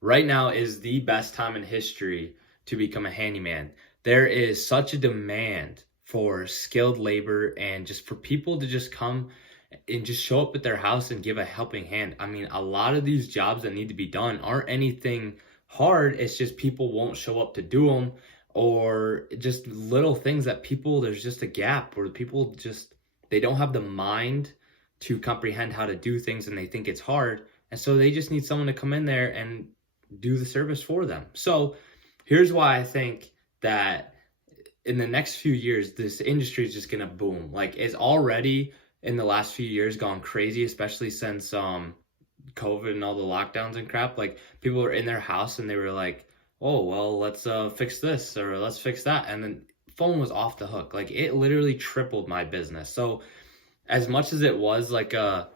Right now is the best time in history to become a handyman. There is such a demand for skilled labor and just for people to just come and just show up at their house and give a helping hand. I mean, a lot of these jobs that need to be done aren't anything hard. It's just people won't show up to do them, or just little things that people, there's just a gap where people just, they don't have the mind to comprehend how to do things and they think it's hard. And so they just need someone to come in there and do the service for them. So here's why I think that in the next few years, this industry is just gonna boom. Like, it's already in the last few years gone crazy, especially since COVID and all the lockdowns and crap. Like, people were in their house and they were like, oh well, let's fix this or let's fix that, and then phone was off the hook. Like, it literally tripled my business. So as much as it was like a,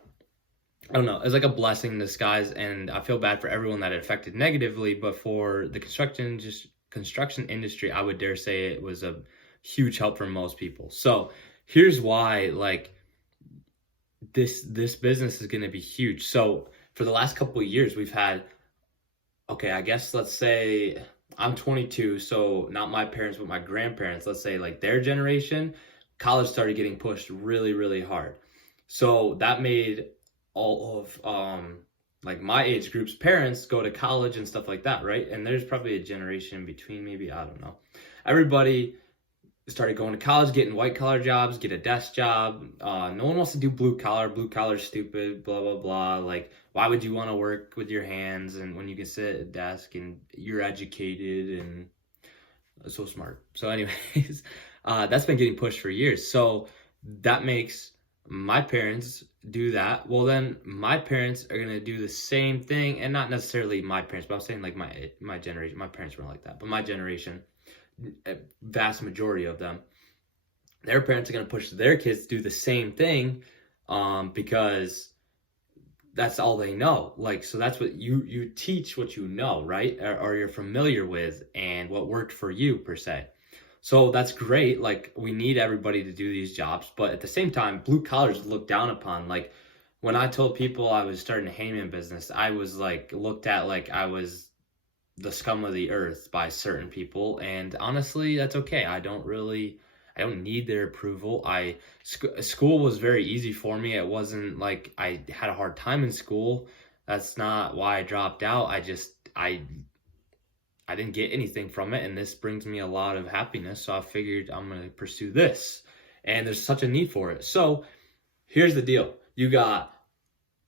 I don't know, it's like a blessing in disguise, and I feel bad for everyone that it affected negatively. But for the construction industry, I would dare say it was a huge help for most people. So here's why, like, this business is going to be huge. So for the last couple of years, we've had, okay, I guess let's say I'm 22, so not my parents, but my grandparents, let's say like their generation, college started getting pushed really, really hard. So that made all of like my age group's parents go to college and stuff like that, right? And there's probably a generation in between, maybe, I don't know. Everybody started going to college, getting white collar jobs, get a desk job. No one wants to do blue collar. Blue collar stupid, blah blah blah. Like, why would you want to work with your hands and when you can sit at a desk and you're educated and so smart? So anyways, that's been getting pushed for years. So that makes my parents do that. Well, then my parents are gonna do the same thing, and not necessarily my parents, but I'm saying like my generation. My parents weren't like that, but my generation, a vast majority of them, their parents are gonna push their kids to do the same thing, because that's all they know. Like, so that's what you teach, what you know, right? Or you're familiar with, and what worked for you per se. So that's great. Like, we need everybody to do these jobs, but at the same time, blue collars looked down upon. Like, when I told people I was starting a handyman business, I was like looked at like I was the scum of the earth by certain people. And honestly, that's okay. I don't need their approval. School was very easy for me. It wasn't like I had a hard time in school. That's not why I dropped out. I didn't get anything from it, and this brings me a lot of happiness. So I figured I'm going to pursue this, and there's such a need for it. So here's the deal. You got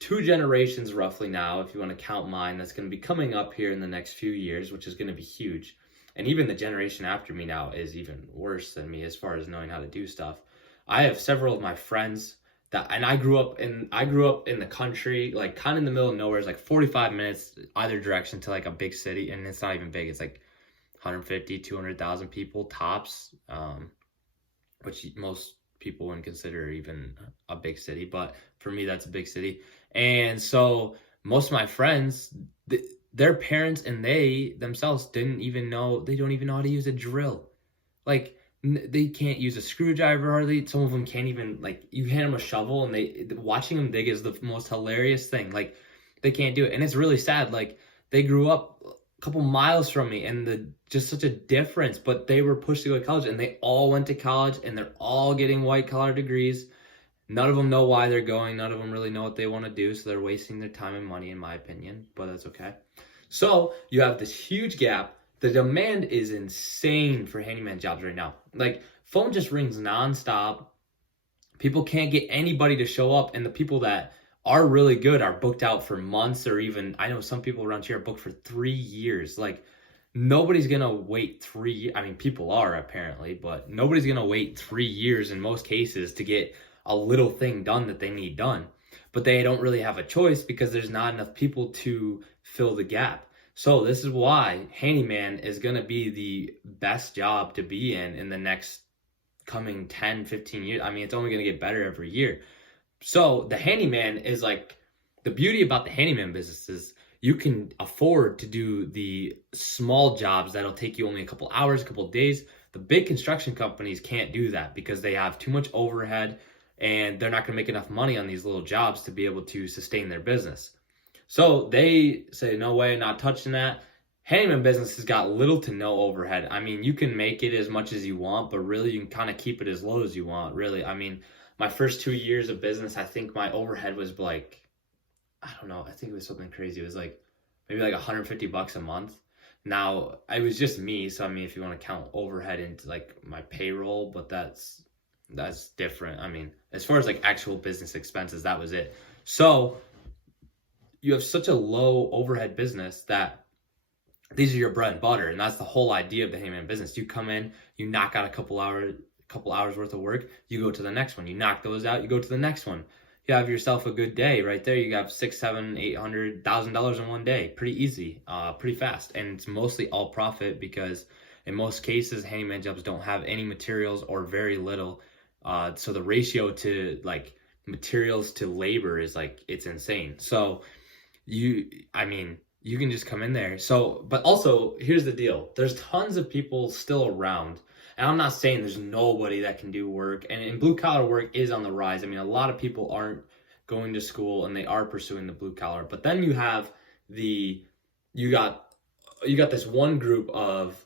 two generations roughly now, if you want to count mine, that's going to be coming up here in the next few years, which is going to be huge. And even the generation after me now is even worse than me as far as knowing how to do stuff. I have several of my friends that, and I grew up in the country, like kind of in the middle of nowhere. It's like 45 minutes either direction to like a big city, and it's not even big. It's like 150, 200,000 people tops, which most people wouldn't consider even a big city, but for me that's a big city. And so most of my friends, their parents and they themselves didn't even know, they don't even know how to use a drill. Like, they can't use a screwdriver hardly. Some of them can't even, like, you hand them a shovel and watching them dig is the most hilarious thing. Like, they can't do it, and it's really sad. Like, they grew up a couple miles from me, and just such a difference, but they were pushed to go to college, and they all went to college, and they're all getting white collar degrees. None of them know why they're going. None of them really know what they want to do, so they're wasting their time and money, in my opinion, but that's okay. So you have this huge gap. The demand is insane for handyman jobs right now. Like, phone just rings nonstop. People can't get anybody to show up, and the people that are really good are booked out for months, or even, I know some people around here are booked for 3 years. Like, nobody's gonna wait 3, I mean, people are apparently, but nobody's gonna wait 3 years in most cases to get a little thing done that they need done. But they don't really have a choice because there's not enough people to fill the gap. So this is why handyman is going to be the best job to be in the next coming 10, 15 years. I mean, it's only going to get better every year. So the handyman is like, the beauty about the handyman business is you can afford to do the small jobs that'll take you only a couple hours, a couple days. The big construction companies can't do that because they have too much overhead, and they're not going to make enough money on these little jobs to be able to sustain their business. So they say, no way, not touching that. Handyman business has got little to no overhead. I mean, you can make it as much as you want, but really you can kind of keep it as low as you want, really. I mean, my first 2 years of business, I think my overhead was like, I don't know, I think it was something crazy. It was like maybe like $150 a month. Now, it was just me, so I mean, if you want to count overhead into like my payroll, but that's different. I mean, as far as like actual business expenses, that was it. So, you have such a low overhead business that these are your bread and butter, and that's the whole idea of the Handyman business. You come in, you knock out a couple hours worth of work, you go to the next one. You knock those out, you go to the next one. You have yourself a good day right there. You got $600, $700, $800 in one day. Pretty easy, pretty fast, and it's mostly all profit because in most cases, handyman jobs don't have any materials or very little. So the ratio to like materials to labor is like it's insane. So I mean, you can just come in there. So, but also, here's the deal. There's tons of people still around. And I'm not saying there's nobody that can do work. And blue collar work is on the rise. I mean, a lot of people aren't going to school and they are pursuing the blue collar. But then you have you got this one group of,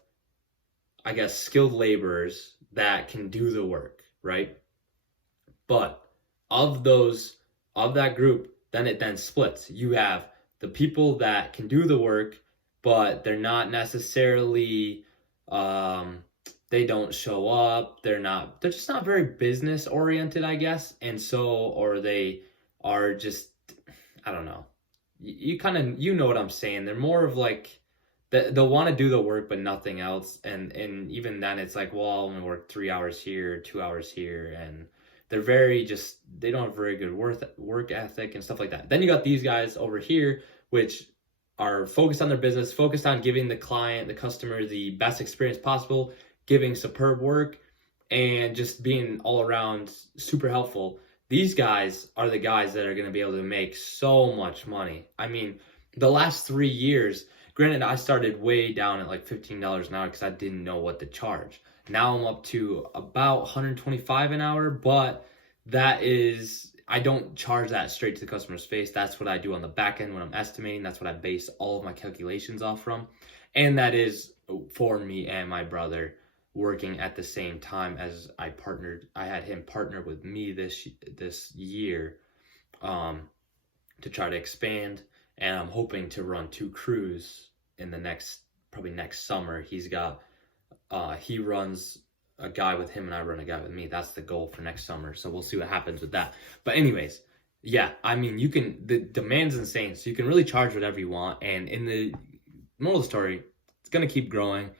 I guess, skilled laborers that can do the work, right? But of that group, then it then splits. You have the people that can do the work, but they're not necessarily, they don't show up. They're just not very business oriented, I guess. And so, or they are just, I don't know. You kind of, you know what I'm saying. They're more of like, they'll want to do the work, but nothing else. And even then it's like, well, I'm going to work 3 hours here, 2 hours here. And they're they don't have very good work ethic and stuff like that. Then you got these guys over here, which are focused on their business, focused on giving the client, the customer, the best experience possible, giving superb work, and just being all around super helpful. These guys are the guys that are going to be able to make so much money. I mean, the last 3 years, granted, I started way down at like $15 an hour because I didn't know what to charge. Now I'm up to about $125 an hour, but I don't charge that straight to the customer's face. That's what I do on the back end when I'm estimating. That's what I base all of my calculations off from. And that is for me and my brother working at the same time as I had him partner with me this year to try to expand. And I'm hoping to run 2 crews in probably next summer. He runs a guy with him and I run a guy with me. That's the goal for next summer. So we'll see what happens with that. But anyways, yeah, I mean, the demand's insane. So you can really charge whatever you want. And in the moral of the story, it's going to keep growing.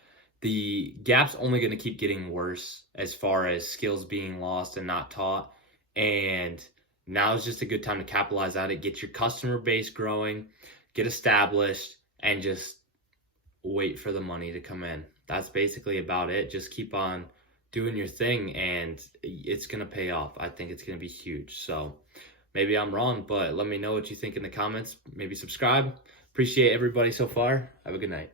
The gap's only going to keep getting worse as far as skills being lost and not taught. And now is just a good time to capitalize on it, get your customer base growing, get established, and just wait for the money to come in. That's basically about it. Just keep on doing your thing and it's going to pay off. I think it's going to be huge. So maybe I'm wrong, but let me know what you think in the comments. Maybe subscribe. Appreciate everybody so far. Have a good night.